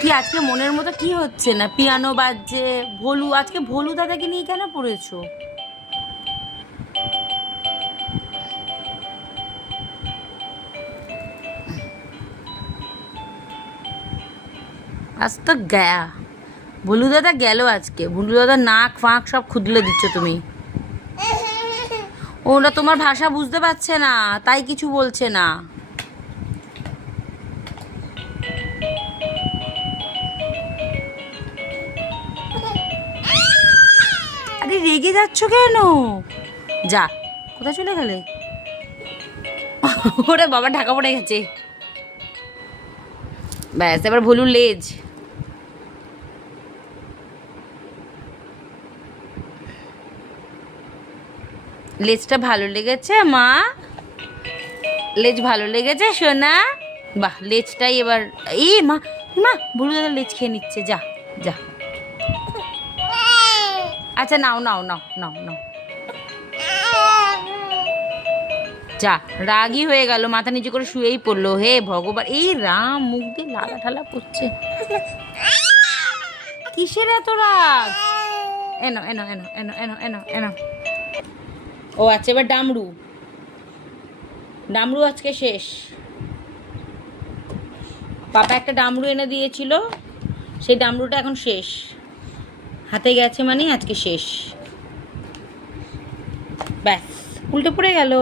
কি আজকে মনের মতো কি হচ্ছে না? পিয়ানো বাজছে, ভোলু, আজকে ভোলু দাদাকে নিয়ে কেন পড়েছো? আজ তো গায়া, ভোলু দাদা গেল আজকে। ভোলু দাদা নাক ফাঁক সব খুদলে দিচ্ছ তুমি। ওরা তোমার ভাষা বুঝতে পারছে না, তাই কিছু বলছে না। আরে রেগে যাচ্ছ কেন? যা, কোথায় চলে গেলে? ওরে বাবা, ঢাকা পড়ে গেছে। ব্যাস, এবার ভুলুর লেজ। লেজটা ভালো লেগেছে মা? লেজ ভালো লেগেছে সোনা? বাহ, লেজটাই এবার। এই মা, মা ভুলু দাদা লেজ খেয়ে নিচ্ছে। যা যা, আচ্ছা নাও নাও নাও নাও নাও। যা, রাগই হয়ে গেল, মাথা নিচু করে শুয়েই পড়লো। হে ভগবান, এই রাম, মুখ দিয়ে লালা ঠালা পড়ছে। কিসের এত রাগ? এনো এনো এনো এনো এনো এনো এনো। ও আচ্ছা, এবার ডামরু। ডামরু আজকে শেষ। পাপা একটা ডামরু এনে দিয়েছিল, সেই ডামরুটা এখন শেষ। হাতে গেছে মানে আজকে শেষ। ব্যাস, উল্টে পড়ে গেল।